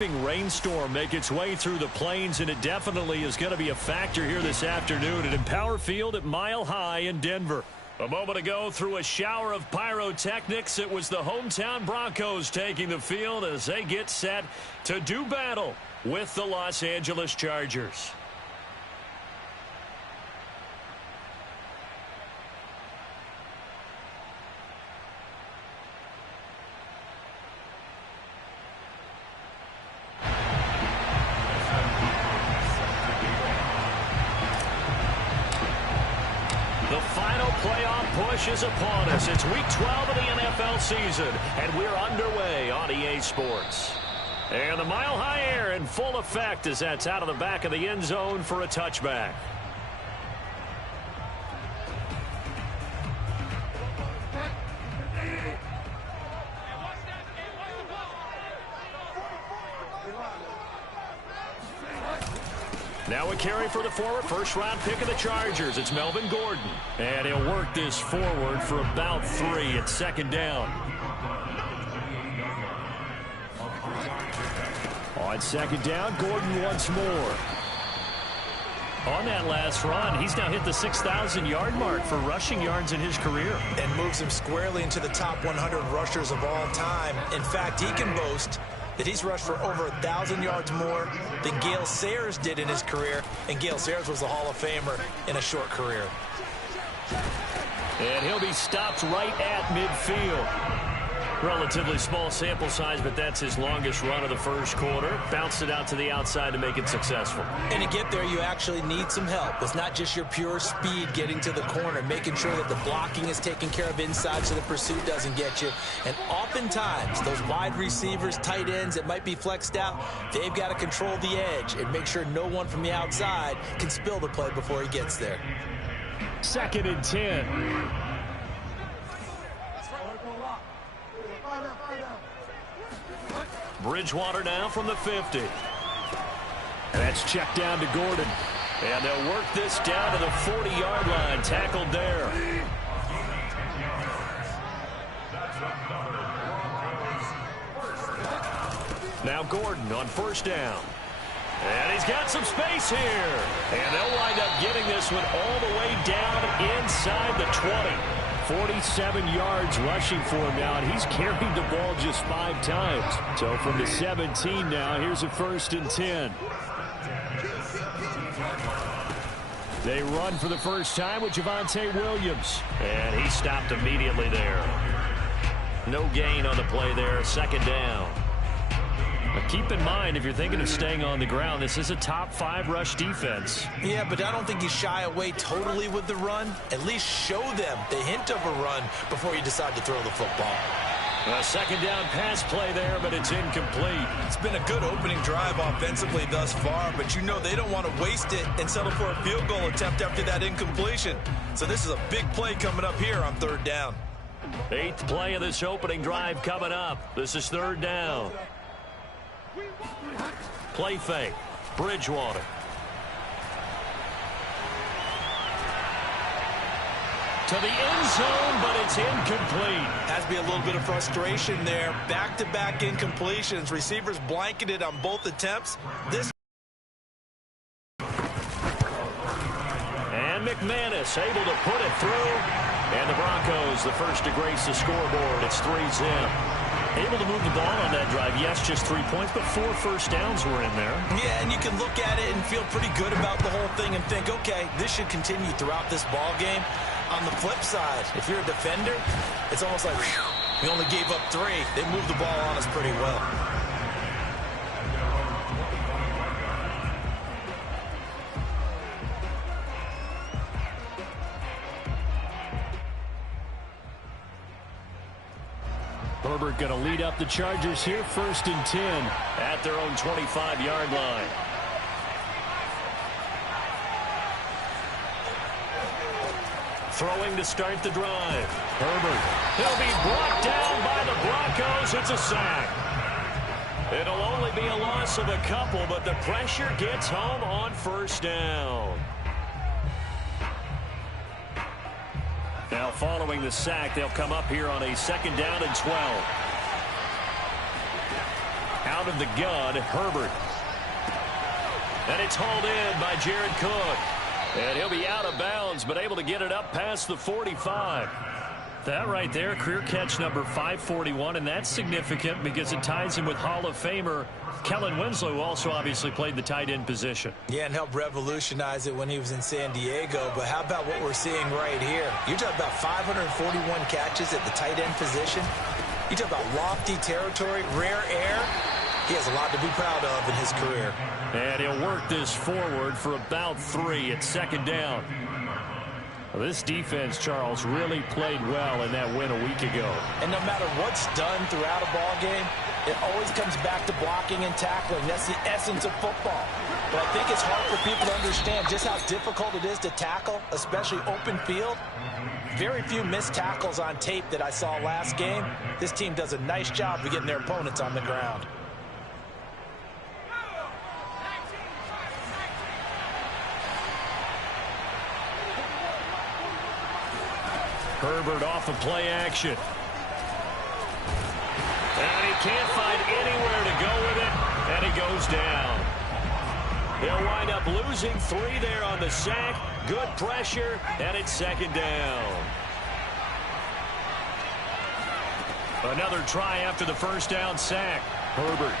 Rainstorm make its way through the plains, and it definitely is going to be a factor here this afternoon at Empower Field at Mile High in Denver. A moment ago, through a shower of pyrotechnics, it was the hometown Broncos taking the field as they get set to do battle with the Los Angeles Chargers. Is upon us. It's week 12 of the NFL season, and we're underway on EA Sports. And the Mile High air in full effect as that's out of the back of the end zone for a touchback. Now a carry for the former first-round pick of the Chargers. It's Melvin Gordon. And he'll work this forward for about 3 at second down. On second down, Gordon once more. On that last run, he's now hit the 6,000-yard mark for rushing yards in his career. And moves him squarely into the top 100 rushers of all time. In fact, he can boast that he's rushed for over 1,000 yards more than Gale Sayers did in his career. And Gale Sayers was a Hall of Famer in a short career. And he'll be stopped right at midfield. Relatively small sample size, but that's his longest run of the first quarter. Bounced it out to the outside to make it successful. And to get there, you actually need some help. It's not just your pure speed getting to the corner, making sure that the blocking is taken care of inside so the pursuit doesn't get you. And oftentimes, those wide receivers, tight ends that might be flexed out, they've got to control the edge and make sure no one from the outside can spill the play before he gets there. 2nd and 10. Bridgewater now from the 50. And that's checked down to Gordon. And they'll work this down to the 40-yard line. Tackled there. Now Gordon on first down. And he's got some space here. And they'll wind up getting this one all the way down inside the 20. 47 yards rushing for him now, and he's carried the ball just 5 times. So from the 17 now, here's a 1st and 10. They run for the first time with Javonte Williams. And he stopped immediately there. No gain on the play there, 2nd down. But keep in mind, if you're thinking of staying on the ground, this is a top 5 rush defense. Yeah, but I don't think you shy away totally with the run. At least show them the hint of a run before you decide to throw the football. A 2nd down pass play there, but it's incomplete. It's been a good opening drive offensively thus far, but you know they don't want to waste it and settle for a field goal attempt after that incompletion. So this is a big play coming up here on 3rd down. 8th play of this opening drive coming up. This is 3rd down. Play fake. Bridgewater. To the end zone, but it's incomplete. Has to be a little bit of frustration there. Back-to-back incompletions. Receivers blanketed on both attempts. And McManus able to put it through. And the Broncos, the first to grace the scoreboard. It's 3-zip. Able to move the ball on that drive. Yes, just 3 points, but 4 first downs were in there. Yeah, and you can look at it and feel pretty good about the whole thing and think, okay, this should continue throughout this ball game. On the flip side, if you're a defender, it's almost like, whew, we only gave up 3. They moved the ball on us pretty well. Herbert going to lead up the Chargers here, 1st and 10 at their own 25-yard line. Throwing to start the drive. Herbert. He'll be brought down by the Broncos. It's a sack. It'll only be a loss of a couple, but the pressure gets home on 1st down. Now following the sack, they'll come up here on a 2nd down and 12. Out out of the gun, Herbert. And it's hauled in by Jared Cook. And he'll be out of bounds, but able to get it up past the 45. That right there, career catch number 541, and that's significant because it ties him with Hall of Famer Kellen Winslow, who also obviously played the tight end position. Yeah, and helped revolutionize it when he was in San Diego. But how about what we're seeing right here? You're talking about 541 catches at the tight end position. You talk about lofty territory, rare air. He has a lot to be proud of in his career. And he'll work this forward for about 3 at second down. Well, this defense, Charles, really played well in that win a week ago. And no matter what's done throughout a ball game, it always comes back to blocking and tackling. That's the essence of football. But I think it's hard for people to understand just how difficult it is to tackle, especially open field. Very few missed tackles on tape that I saw last game. This team does a nice job of getting their opponents on the ground. Herbert off of play action. And he can't find anywhere to go with it, and he goes down. They'll wind up losing 3 there on the sack. Good pressure, and it's second down. Another try after the first down sack. Herbert.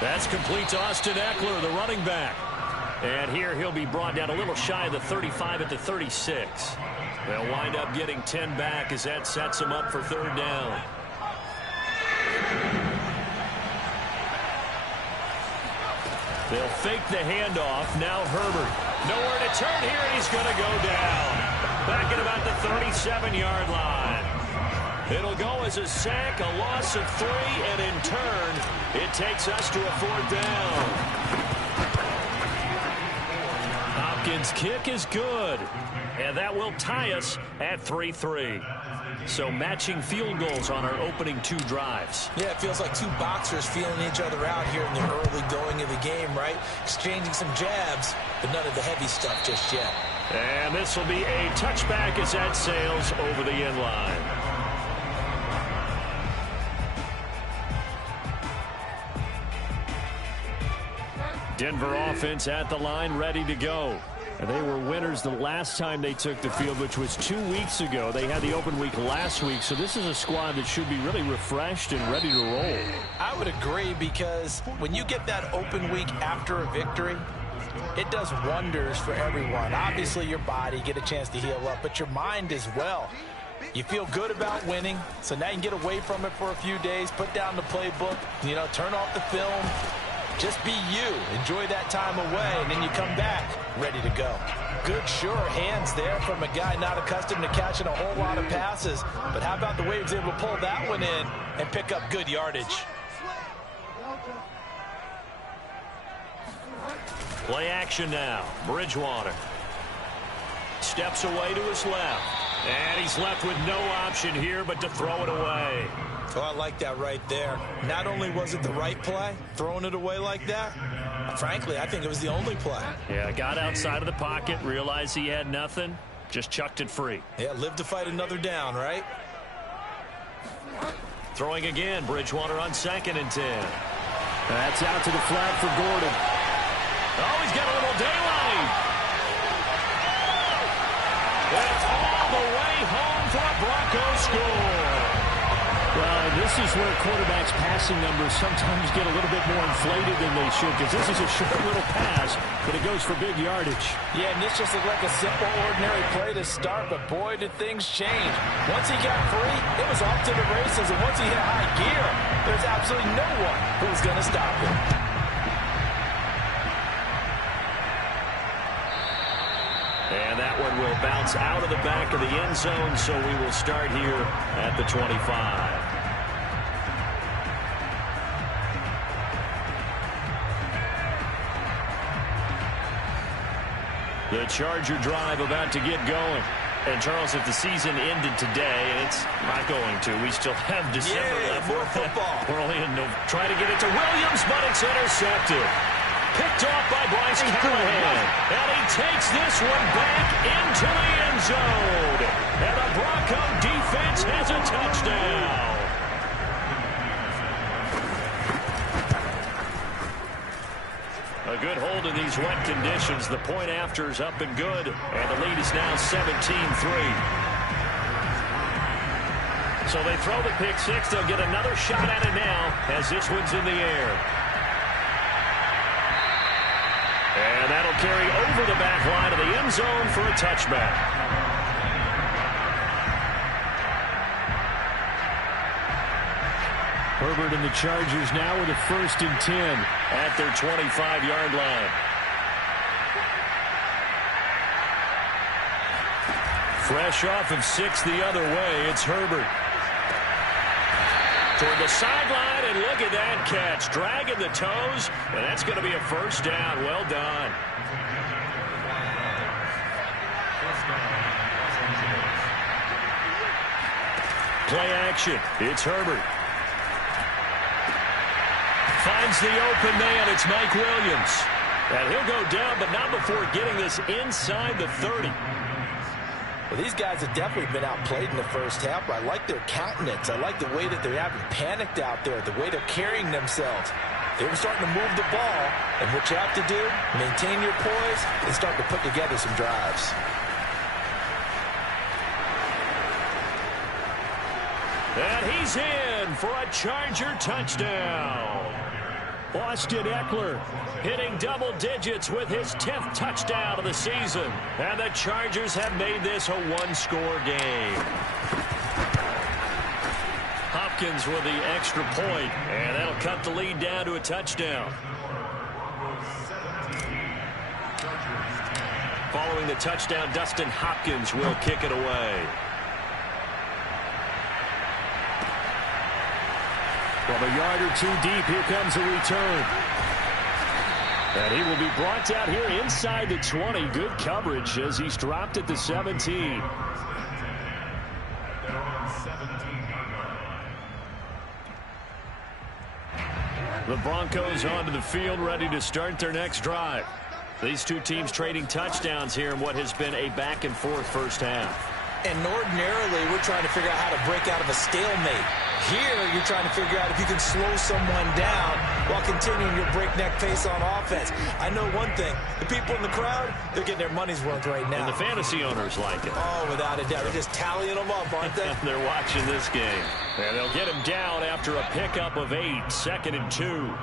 That's complete to Austin Eckler, the running back. And here he'll be brought down a little shy of the 35 at the 36. They'll wind up getting 10 back as that sets them up for third down. They'll fake the handoff. Now Herbert. Nowhere to turn here, and he's going to go down. Back at about the 37-yard line. It'll go as a sack, a loss of 3, and in turn, it takes us to a fourth down. Hopkins' kick is good. And that will tie us at 3-3. So matching field goals on our opening 2 drives. Yeah, it feels like 2 boxers feeling each other out here in the early going of the game, right? Exchanging some jabs, but none of the heavy stuff just yet. And this will be a touchback as that sails over the end line. Denver offense at the line, ready to go. And they were winners the last time they took the field, which was 2 weeks ago. They had the open week last week, so this is a squad that should be really refreshed and ready to roll. I would agree, because when you get that open week after a victory, it does wonders for everyone. Obviously, your body, get a chance to heal up, but your mind as well. You feel good about winning, so now you can get away from it for a few days, put down the playbook, turn off the film. Just be you. Enjoy that time away, and then you come back ready to go. Good, sure hands there from a guy not accustomed to catching a whole lot of passes. But how about the way he was able to pull that one in and pick up good yardage? Play action now. Bridgewater steps away to his left. And he's left with no option here but to throw it away. Oh, I like that right there. Not only was it the right play, throwing it away like that, frankly, I think it was the only play. Yeah, got outside of the pocket, realized he had nothing, just chucked it free. Yeah, live to fight another down, right? Throwing again, Bridgewater on 2nd and 10. That's out to the flat for Gordon. Oh, he's got a little daylight. That's all the way home for a Broncos score. Well, this is where quarterbacks' passing numbers sometimes get a little bit more inflated than they should, because this is a short little pass, but it goes for big yardage. Yeah, and this just looked like a simple, ordinary play to start, but boy, did things change. Once he got free, it was off to the races, and once he hit high gear, there's absolutely no one who was going to stop him. And that one will bounce out of the back of the end zone, so we will start here at the 25. The Charger drive about to get going. And, Charles, if the season ended today, and it's not going to, we still have December left. More football. We're only in try to get it to Williams, but it's intercepted. Picked off by Bryce Callahan. And he takes this one back into the end zone. And the Bronco defense has a touchdown. A good hold in these wet conditions. The point after is up and good. And the lead is now 17-3. So they throw the pick six. They'll get another shot at it now as this one's in the air. And that'll carry over the back line of the end zone for a touchback. Herbert and the Chargers now with a 1st and 10 at their 25-yard line. Fresh off of 6 the other way, it's Herbert. Toward the sideline, and look at that catch. Dragging the toes, and that's going to be a 1st down. Well done. Play action. It's Herbert. Finds the open man. It's Mike Williams. And he'll go down, but not before getting this inside the 30. Well, these guys have definitely been outplayed in the first half, but I like their countenance. I like the way that they haven't panicked out there, the way they're carrying themselves. They were starting to move the ball, and what you have to do, maintain your poise and start to put together some drives. And he's in for a Charger touchdown. Austin Eckler hitting double digits with his 10th touchdown of the season. And the Chargers have made this a one-score game. Hopkins with the extra point, and that'll cut the lead down to a touchdown. Following the touchdown, Dustin Hopkins will kick it away. From a yard or two deep, here comes a return. And he will be brought down here inside the 20. Good coverage as he's dropped at the 17. The Broncos onto the field, ready to start their next drive. These two teams trading touchdowns here in what has been a back-and-forth first half. And ordinarily, we're trying to figure out how to break out of a stalemate. Here, you're trying to figure out if you can slow someone down while continuing your breakneck pace on offense. I know one thing. The people in the crowd, they're getting their money's worth right now. And the fantasy owners like it. Oh, without a doubt. They're just tallying them up, aren't they? They're watching this game. And they'll get him down after a pickup of 8, 2nd and 2.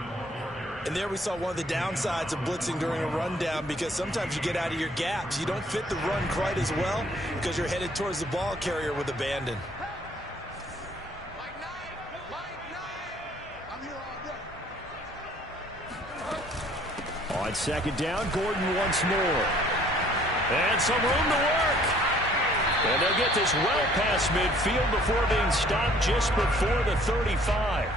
And there we saw one of the downsides of blitzing during a rundown, because sometimes you get out of your gaps. You don't fit the run quite as well because you're headed towards the ball carrier with abandon. On 2nd down, Gordon once more. And some room to work. And they'll get this well past midfield before being stopped just before the 35.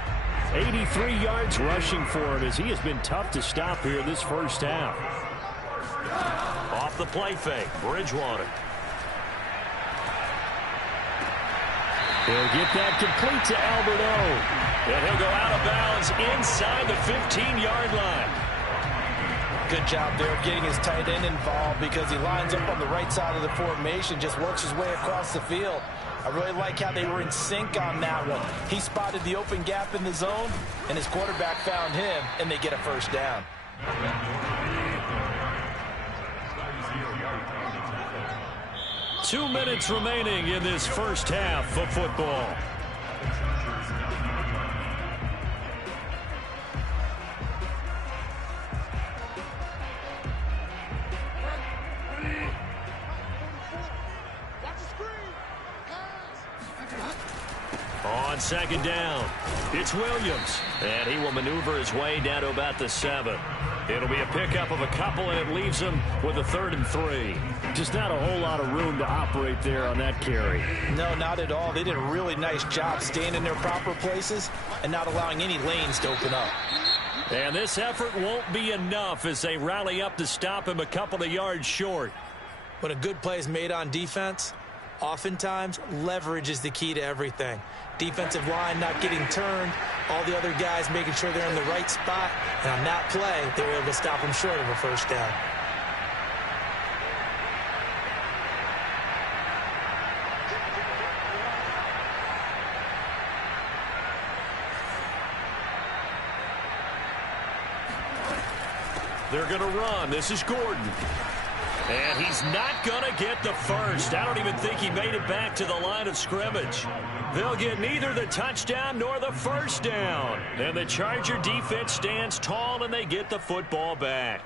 83 yards rushing for him as he has been tough to stop here this first half. Off the play fake, Bridgewater. He'll get that complete to Albert O. And he'll go out of bounds inside the 15-yard line. Good job there of getting his tight end involved, because he lines up on the right side of the formation, just works his way across the field. I really like how they were in sync on that one. He spotted the open gap in the zone, and his quarterback found him, and they get a first down. 2 minutes remaining in this first half of football. On 2nd down, it's Williams, and he will maneuver his way down to about the 7. It'll be a pickup of a couple, and it leaves him with a 3rd and 3. Just not a whole lot of room to operate there on that carry. No, not at all. They did a really nice job staying in their proper places and not allowing any lanes to open up. And this effort won't be enough as they rally up to stop him a couple of yards short. When a good play is made on defense, oftentimes leverage is the key to everything. Defensive line not getting turned, all the other guys making sure they're in the right spot, and on that play, they were able to stop him short of a first down. They're going to run. This is Gordon. And he's not going to get the first. I don't even think he made it back to the line of scrimmage. They'll get neither the touchdown nor the first down. And the Charger defense stands tall, and they get the football back.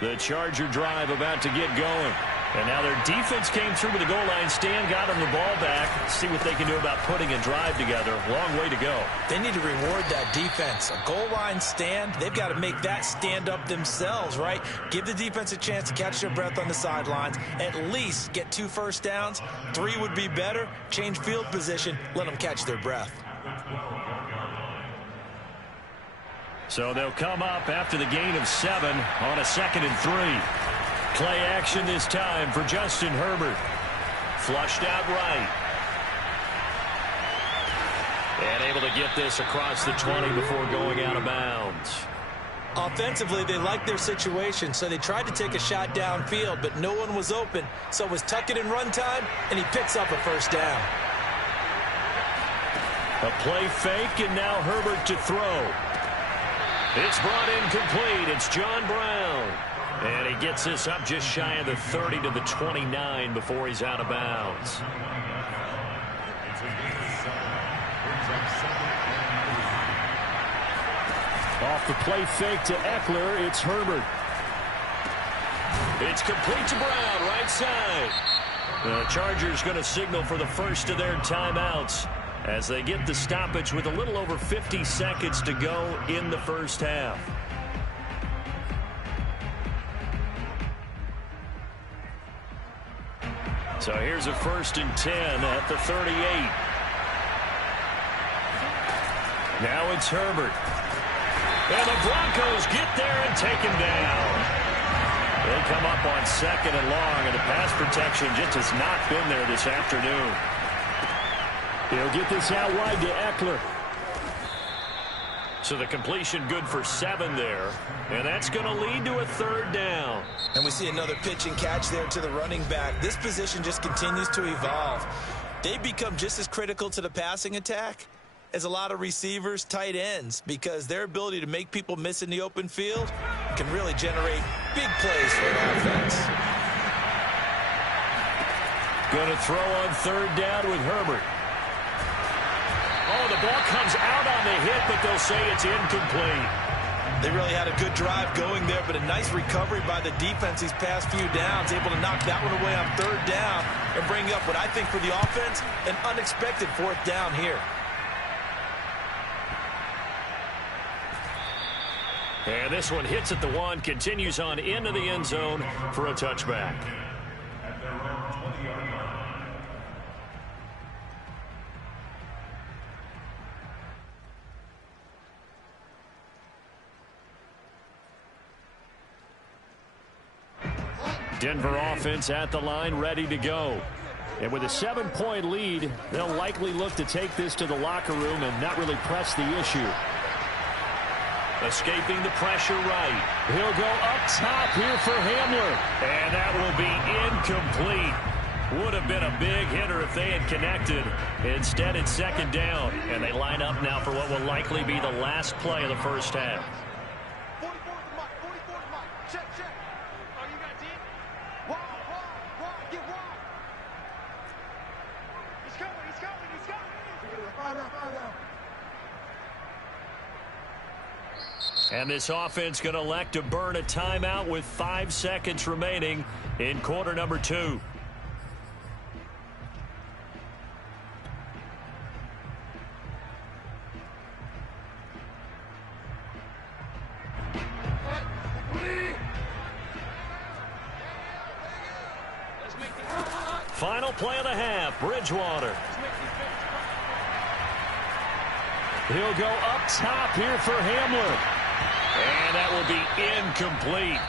The Charger drive about to get going. And now their defense came through with the goal line stand, got them the ball back. See what they can do about putting a drive together. Long way to go. They need to reward that defense. A goal line stand, they've got to make that stand up themselves, right? Give the defense a chance to catch their breath on the sidelines. At least get 2 first downs. 3 would be better. Change field position. Let them catch their breath. So they'll come up after the gain of 7 on a 2nd and 3. Play action this time for Justin Herbert. Flushed out right. And able to get this across the 20 before going out of bounds. Offensively, they liked their situation, so they tried to take a shot downfield, but no one was open. So it was tuck it in run time, and he picks up a first down. A play fake, and now Herbert to throw. It's brought in complete. It's John Brown. And he gets this up just shy of the 30 to the 29 before he's out of bounds. Off the play fake to Eckler, it's Herbert. It's complete to Brown, right side. The Chargers going to signal for the first of their timeouts as they get the stoppage with a little over 50 seconds to go in the first half. So here's a 1st and 10 at the 38. Now it's Herbert. And the Broncos get there and take him down. They come up on 2nd and long, and the pass protection just has not been there this afternoon. He'll get this out wide to Eckler. So the completion good for 7 there. And that's going to lead to a 3rd down. And we see another pitch and catch there to the running back. This position just continues to evolve. They become just as critical to the passing attack as a lot of receivers, tight ends, because their ability to make people miss in the open field can really generate big plays for an offense. Going to throw on 3rd down with Herbert. Oh, the ball comes out on the hit, but they'll say it's incomplete. They really had a good drive going there, but a nice recovery by the defense these past few downs, able to knock that one away on 3rd down and bring up what I think for the offense, an unexpected 4th down here. And this one hits at the 1, continues on into the end zone for a touchback. Denver offense at the line, ready to go. And with a 7-point lead, they'll likely look to take this to the locker room and not really press the issue. Escaping the pressure right. He'll go up top here for Hamler. And that will be incomplete. Would have been a big hitter if they had connected. Instead, it's 2nd down. And they line up now for what will likely be the last play of the first half. And this offense going to elect to burn a timeout with 5 seconds remaining in quarter number 2. Final play of the half, Bridgewater. He'll go up top here for Hamler. And that will be incomplete.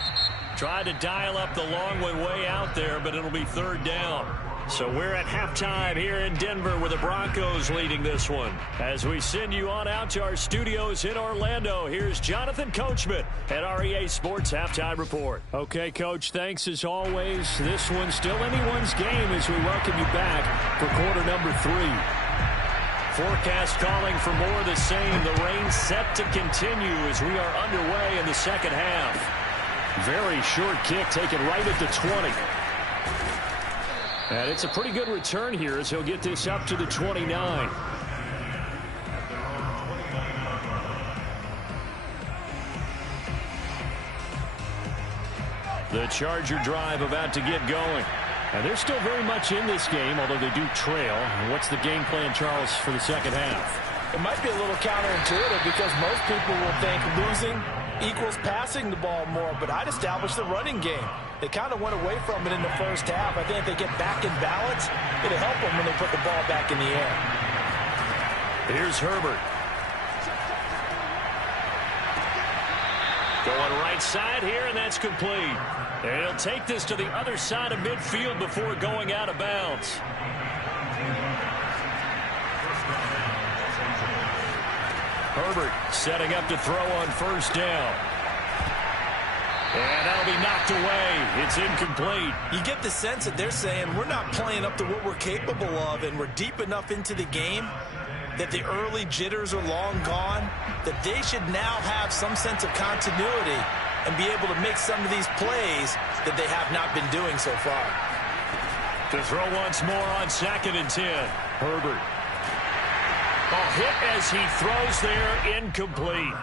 Tried to dial up the long way out there, but it'll be 3rd down. So we're at halftime here in Denver with the Broncos leading this one. As we send you on out to our studios in Orlando, here's Jonathan Coachman at REA Sports Halftime Report. Okay, Coach, thanks as always. This one's still anyone's game as we welcome you back for quarter number 3. Forecast calling for more of the same. The rain set to continue as we are underway in the second half. Very short kick taken right at the 20. And it's a pretty good return here as he'll get this up to the 29. The Charger drive about to get going. And they're still very much in this game, although they do trail. And what's the game plan, Charles, for the second half? It might be a little counterintuitive because most people will think losing equals passing the ball more, but I'd establish the running game. They kind of went away from it in the first half. I think if they get back in balance, it'll help them when they put the ball back in the air. Here's Herbert. Going right side here, and that's complete. And he'll take this to the other side of midfield before going out of bounds. Herbert setting up to throw on first down. And that'll be knocked away. It's incomplete. You get the sense that they're saying we're not playing up to what we're capable of, and we're deep enough into the game that the early jitters are long gone, that they should now have some sense of continuity and be able to make some of these plays that they have not been doing so far. To throw once more on 2nd and 10. Herbert. A hit as he throws there, incomplete.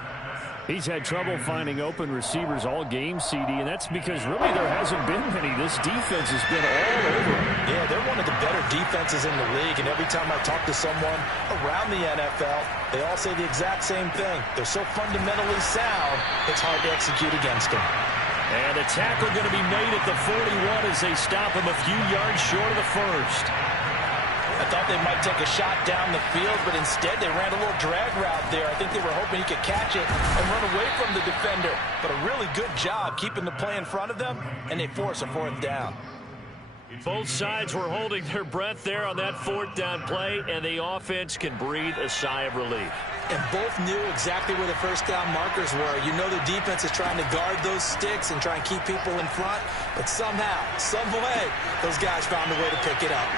He's had trouble finding open receivers all game, CD, and that's because really there hasn't been many. This defense has been all over. Yeah, they're one of the better defenses in the league, and every time I talk to someone around the NFL, they all say the exact same thing. They're so fundamentally sound, it's hard to execute against them. And a tackle going to be made at the 41 as they stop him a few yards short of the first. I thought they might take a shot down the field, but instead they ran a little drag route there. I think they were hoping he could catch it and run away from the defender. But a really good job keeping the play in front of them, and they force a 4th down. Both sides were holding their breath there on that 4th down play, and the offense can breathe a sigh of relief. And both knew exactly where the first down markers were. You know the defense is trying to guard those sticks and try and keep people in front, but somehow, some way, those guys found a way to pick it up.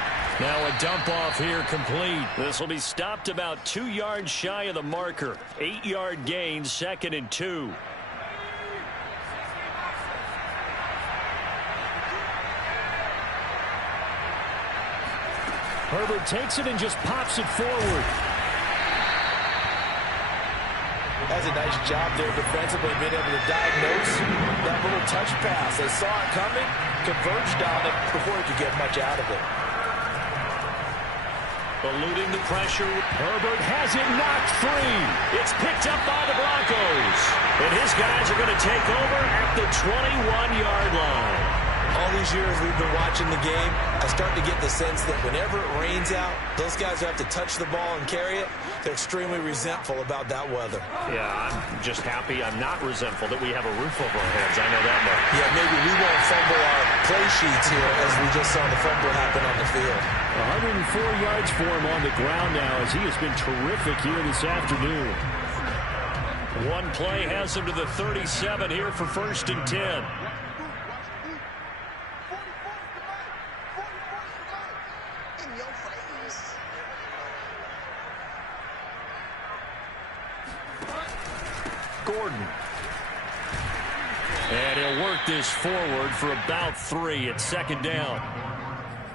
Now a dump off here complete. This will be stopped about 2 yards shy of the marker. 8-yard gain, 2nd and 2. Herbert takes it and just pops it forward. That's a nice job there defensively, being able to diagnose that little touch pass. They saw it coming, converged on it before he could get much out of it. Eluding the pressure. Herbert has it knocked free. It's picked up by the Broncos. And his guys are going to take over at the 21-yard line. All these years we've been watching the game, I start to get the sense that whenever it rains out, those guys who have to touch the ball and carry it, they're extremely resentful about that weather. Yeah, I'm just happy I'm not resentful that we have a roof over our heads. I know that much. Yeah, maybe we won't fumble our play sheets here as we just saw the fumble happen on the field. 104 yards for him on the ground now as he has been terrific here this afternoon. One play has him to the 37 here for 1st and 10. Gordon. And he'll work this forward for about 3 at 2nd down.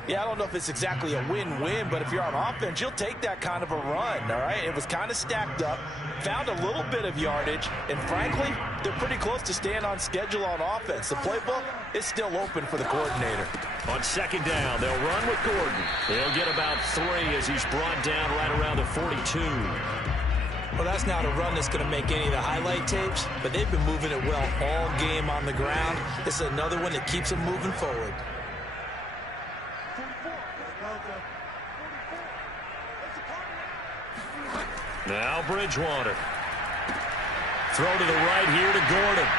Yeah, I don't know if it's exactly a win-win, but if you're on offense, you'll take that kind of a run, all right? It was kind of stacked up, found a little bit of yardage, and frankly, they're pretty close to staying on schedule on offense. The playbook is still open for the coordinator. On 2nd down, they'll run with Gordon. They'll get about 3 as he's brought down right around the 42. Well, that's not a run that's going to make any of the highlight tapes, but they've been moving it well all game on the ground. This is another one that keeps them moving forward. Now Bridgewater. Throw to the right here to Gordon.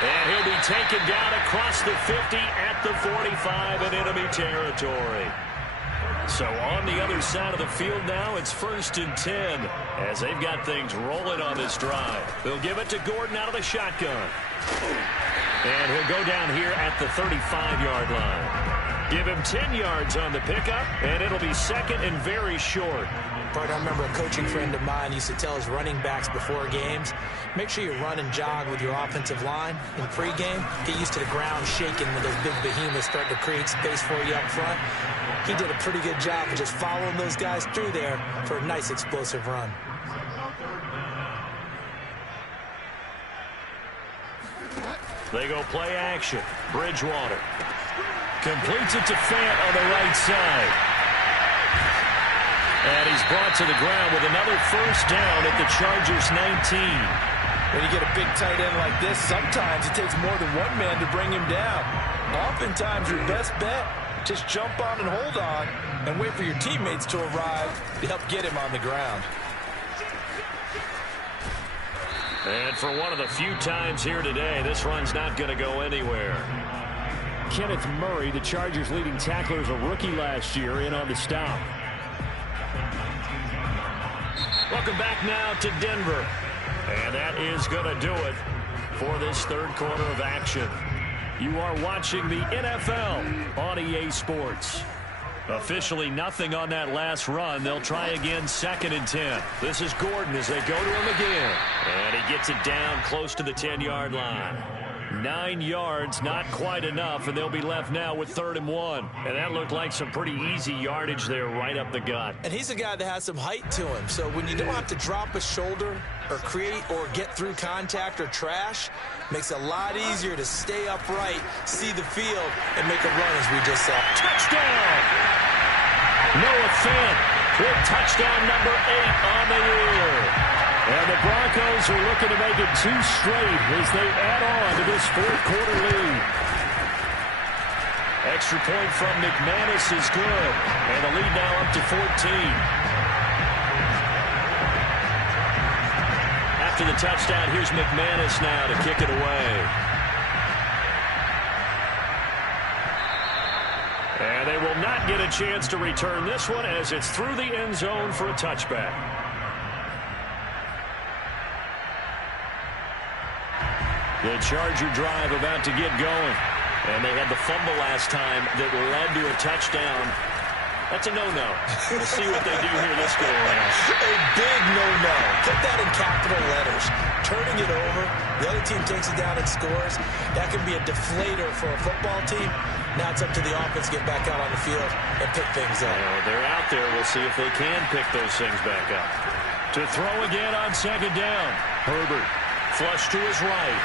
And he'll be taken down across the 50 at the 45 in enemy territory. So on the other side of the field now, it's 1st and 10 as they've got things rolling on this drive. They'll give it to Gordon out of the shotgun. And he'll go down here at the 35-yard line. Give him 10 yards on the pickup, and it'll be second and very short. I remember a coaching friend of mine used to tell his running backs before games, make sure you run and jog with your offensive line in pregame. Get used to the ground shaking when those big behemoths start to create space for you up front. He did a pretty good job of just following those guys through there for a nice explosive run. They go play action. Bridgewater completes it to Fant on the right side. And he's brought to the ground with another first down at the Chargers 19. When you get a big tight end like this, sometimes it takes more than one man to bring him down. Oftentimes, your best bet, just jump on and hold on and wait for your teammates to arrive to help get him on the ground. And for one of the few times here today, this run's not going to go anywhere. Kenneth Murray, the Chargers' leading tackler, is a rookie last year, in on the stop. Welcome back now to Denver. And that is going to do it for this third quarter of action. You are watching the NFL on EA Sports. Officially nothing on that last run. They'll try again, 2nd and 10. This is Gordon as they go to him again. And he gets it down close to the 10-yard line. 9 yards, not quite enough, and they'll be left now with 3rd and 1. And that looked like some pretty easy yardage there right up the gut. And he's a guy that has some height to him, so when you don't have to drop a shoulder or create or get through contact or trash, makes it a lot easier to stay upright, see the field, and make a run as we just saw. Touchdown! Noah Fant with touchdown number 8 on the year. And the Broncos are looking to make it 2 straight as they add on to this fourth quarter lead. Extra point from McManus is good. And the lead now up to 14. After the touchdown, here's McManus now to kick it away. And they will not get a chance to return this one as it's through the end zone for a touchback. The Charger drive about to get going. And they had the fumble last time that led to a touchdown. That's a no-no. We'll see what they do here this go around. A big no-no. Put that in capital letters. Turning it over. The other team takes it down and scores. That can be a deflator for a football team. Now it's up to the offense to get back out on the field and pick things up. They're out there. We'll see if they can pick those things back up. To throw again on 2nd down. Herbert. Flush to his right.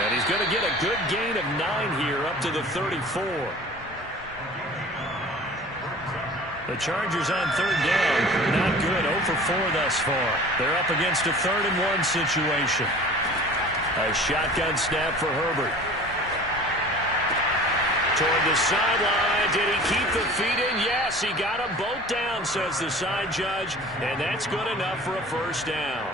And he's going to get a good gain of 9 here up to the 34. The Chargers on 3rd down. Not good. 0 for 4 thus far. They're up against a 3rd and 1 situation. A shotgun snap for Herbert. Toward the sideline. Did he keep the feet in? Yes, he got them both down, says the side judge. And that's good enough for a first down.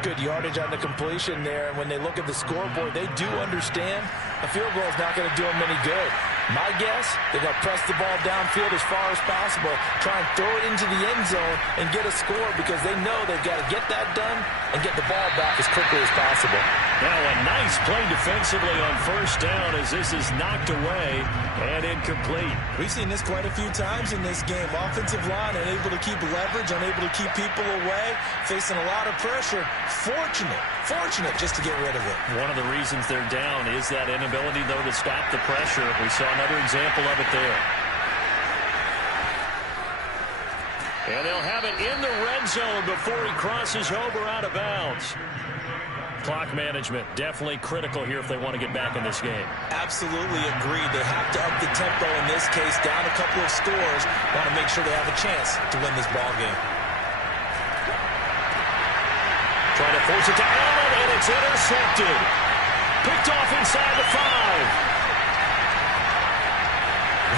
Good yardage on the completion there. And when they look at the scoreboard, they do understand a field goal is not going to do them any good. My guess, they're going to press the ball downfield as far as possible, try and throw it into the end zone and get a score because they know they've got to get that done and get the ball back as quickly as possible. Now a nice play defensively on first down as this is knocked away and incomplete. We've seen this quite a few times in this game. Offensive line unable to keep leverage, unable to keep people away, facing a lot of pressure. Fortunate just to get rid of it. One of the reasons they're down is that inability, though, to stop the pressure. We saw another example of it there. And they'll have it in the red zone before he crosses over out of bounds. Clock management definitely critical here if they want to get back in this game. Absolutely agreed. They have to up the tempo in this case, down a couple of scores. Want to make sure they have a chance to win this ball game. Trying to force it to Allen, and it's intercepted. Picked off inside the 5.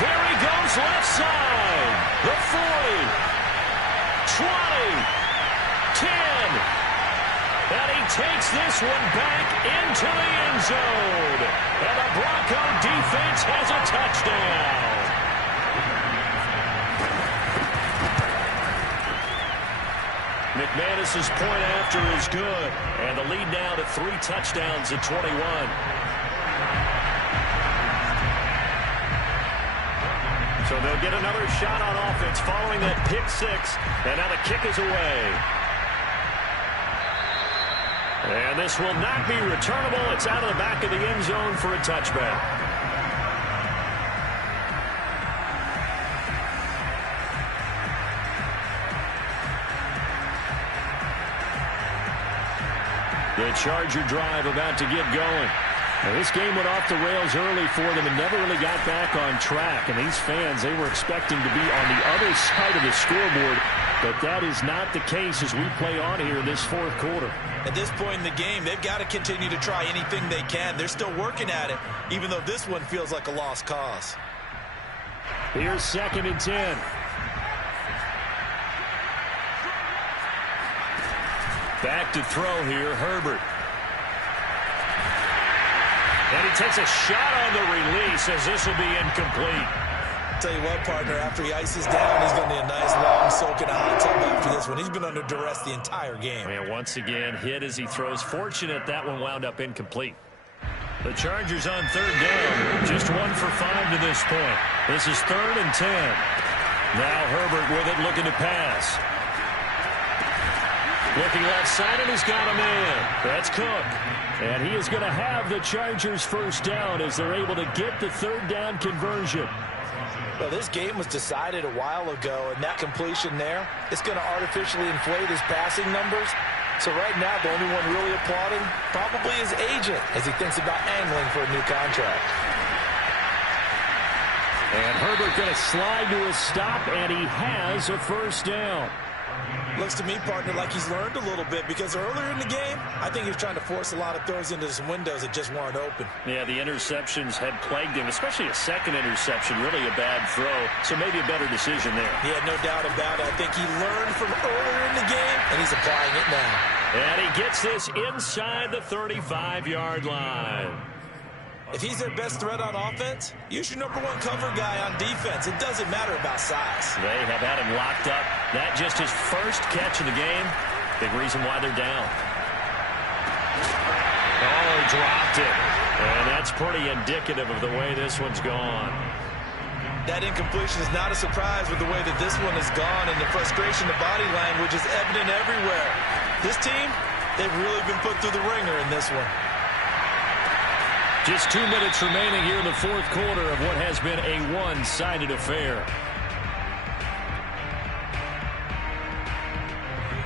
There he goes left side. The 40. 20. 10. And he takes this one back into the end zone. And the Bronco defense has a touchdown. McManus's point after is good. And the lead now to 3 touchdowns at 21. So they'll get another shot on offense following that pick six. And now the kick is away. And this will not be returnable. It's out of the back of the end zone for a touchback. The Charger drive about to get going. Now, this game went off the rails early for them and never really got back on track. And these fans, they were expecting to be on the other side of the scoreboard. But that is not the case as we play on here in this fourth quarter. At this point in the game, they've got to continue to try anything they can. They're still working at it, even though this one feels like a lost cause. Here's 2nd and 10. Back to throw here, Herbert. And he takes a shot on the release as this will be incomplete. Tell you what, partner, after he ices down, he's going to need a nice long soak in a hot tub after this one. He's been under duress the entire game. And once again, hit as he throws. Fortunate that one wound up incomplete. The Chargers on 3rd down. Just 1 for 5 to this point. This is 3rd and 10. Now Herbert with it, looking to pass. Looking left side, and he's got a man. That's Cook. And he is going to have the Chargers first down as they're able to get the 3rd down conversion. Well, this game was decided a while ago, and that completion there, it's going to artificially inflate his passing numbers. So right now, the only one really applauding probably his agent as he thinks about angling for a new contract. And Herbert going to slide to a stop, and he has a first down. Looks to me, partner, like he's learned a little bit because earlier in the game, I think he was trying to force a lot of throws into some windows that just weren't open. Yeah, the interceptions had plagued him, especially a second interception, really a bad throw. So maybe a better decision there. Yeah, no doubt about it. I think he learned from earlier in the game, and he's applying it now. And he gets this inside the 35-yard line. If he's their best threat on offense, use your #1 cover guy on defense. It doesn't matter about size. They have had him locked up. That just his first catch of the game. Big reason why they're down. Oh, he dropped it. And that's pretty indicative of the way this one's gone. That incompletion is not a surprise with the way that this one has gone, and the frustration, the body language is evident everywhere. This team, they've really been put through the ringer in this one. Just 2 minutes remaining here in the fourth quarter of what has been a one-sided affair.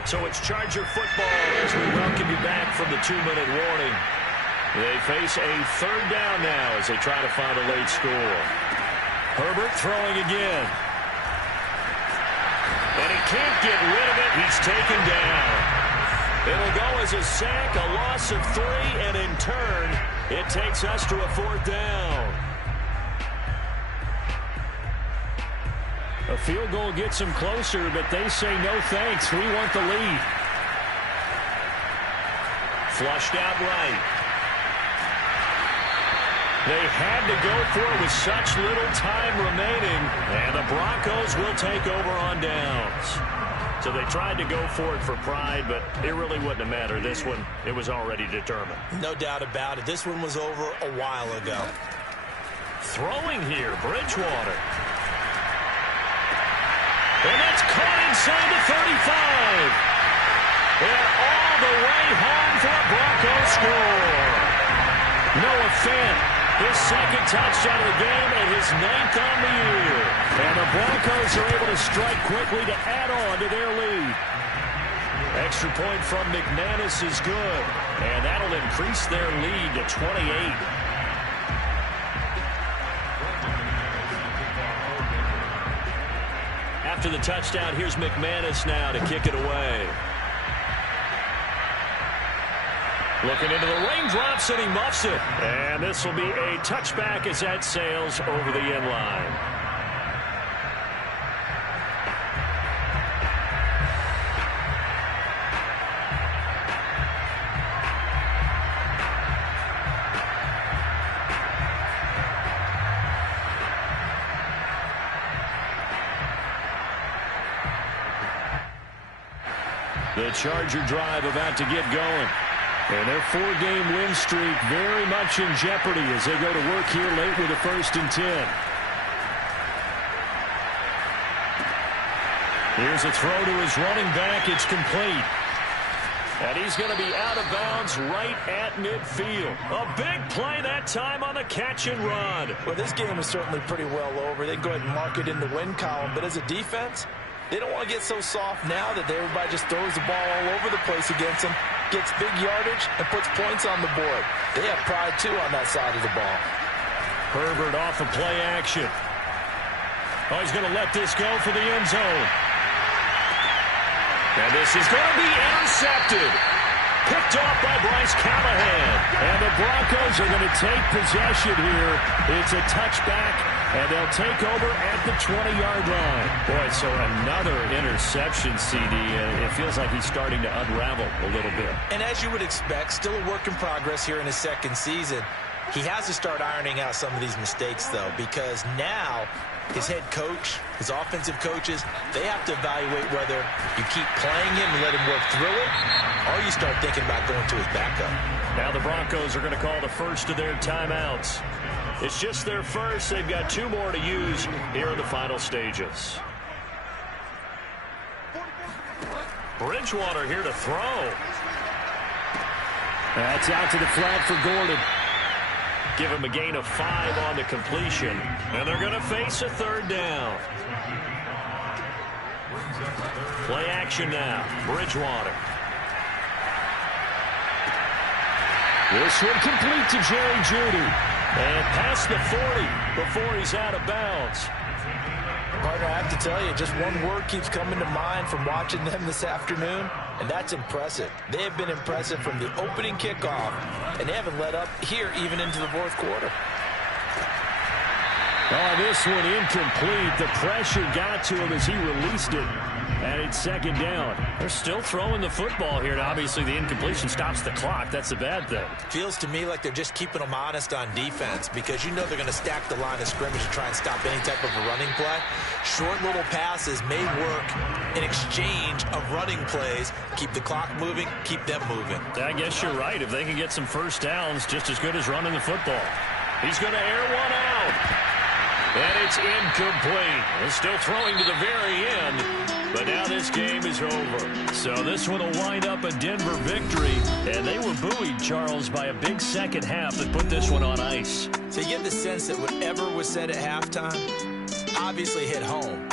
So it's Charger football as we welcome you back from the 2-minute warning. They face a 3rd down now as they try to find a late score. Herbert throwing again. And he can't get rid of it. He's taken down. It'll go as a sack, a loss of 3, and in turn, it takes us to a 4th down. A field goal gets them closer, but they say no thanks. We want the lead. Flushed out right. They had to go for it with such little time remaining, and the Broncos will take over on downs. So they tried to go for it for pride, but it really wouldn't have mattered. This one, it was already determined. No doubt about it. This one was over a while ago. Throwing here, Bridgewater. And that's caught inside the 35. And all the way home for a Broncos score. Noah Fant, his 2nd touchdown of the game and his 9th on the year. And the Broncos are able to strike quickly to add on to their lead. Extra point from McManus is good. And that'll increase their lead to 28. After the touchdown, here's McManus now to kick it away. Looking into the raindrops, and he muffs it. And this will be a touchback as that sails over the end line. The Charger drive about to get going. And their 4-game win streak very much in jeopardy as they go to work here late with a 1st and 10. Here's a throw to his running back. It's complete. And he's going to be out of bounds right at midfield. A big play that time on the catch and run. Well, this game is certainly pretty well over. They can go ahead and mark it in the win column. But as a defense, they don't want to get so soft now that everybody just throws the ball all over the place against them, gets big yardage, and puts points on the board. They have pride, too, on that side of the ball. Herbert off of play action. Oh, he's going to let this go for the end zone. And this is going to be intercepted. Picked off by Bryce Callahan. And the Broncos are going to take possession here. It's a touchback, and they'll take over at the 20-yard line. Boy, so another interception, CD. It feels like he's starting to unravel a little bit. And as you would expect, still a work in progress here in his second season. He has to start ironing out some of these mistakes, though, because now his head coach, his offensive coaches, they have to evaluate whether you keep playing him and let him work through it, or you start thinking about going to his backup. Now the Broncos are going to call the first of their timeouts. It's just their first. They've got 2 more to use here in the final stages. Bridgewater here to throw. That's out to the flat for Gordon. Give him a gain of 5 on the completion. And they're going to face a third down. Play action now. Bridgewater. This one complete to Jerry Jeudy. And past the 40 before he's out of bounds. Partner, I have to tell you, just one word keeps coming to mind from watching them this afternoon, and that's impressive. They have been impressive from the opening kickoff, and they haven't let up here even into the fourth quarter. Oh, this one incomplete. The pressure got to him as he released it. And it's second down. They're still throwing the football here. And obviously, the incompletion stops the clock. That's a bad thing. Feels to me like they're just keeping them honest on defense because you know they're going to stack the line of scrimmage to try and stop any type of a running play. Short little passes may work in exchange of running plays. Keep the clock moving, keep them moving. I guess you're right. If they can get some first downs, just as good as running the football. He's going to air one out. And it's incomplete. They're still throwing to the very end. But now this game is over. So this one will wind up a Denver victory. And they were buoyed, Charles, by a big second half that put this one on ice. So you get the sense that whatever was said at halftime obviously hit home.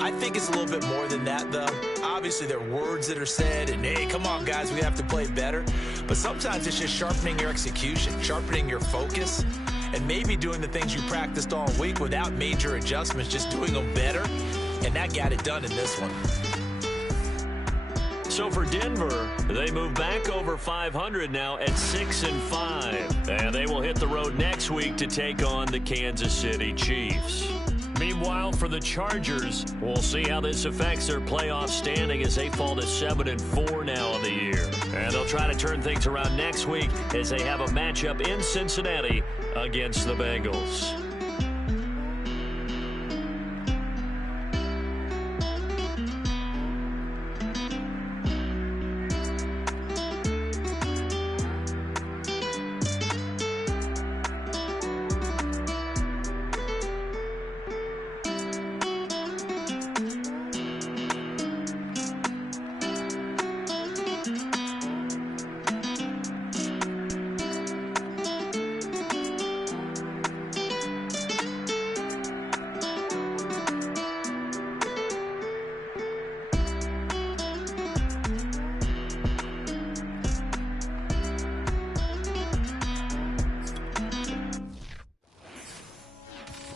I think it's a little bit more than that, though. Obviously, there are words that are said, and, hey, come on, guys, we have to play better. But sometimes it's just sharpening your execution, sharpening your focus, and maybe doing the things you practiced all week without major adjustments, just doing them better. And that got it done in this one. So for Denver, they move back over 500 now at 6-5. And they will hit the road next week to take on the Kansas City Chiefs. Meanwhile, for the Chargers, we'll see how this affects their playoff standing as they fall to 7-4 now on the year. And they'll try to turn things around next week as they have a matchup in Cincinnati against the Bengals.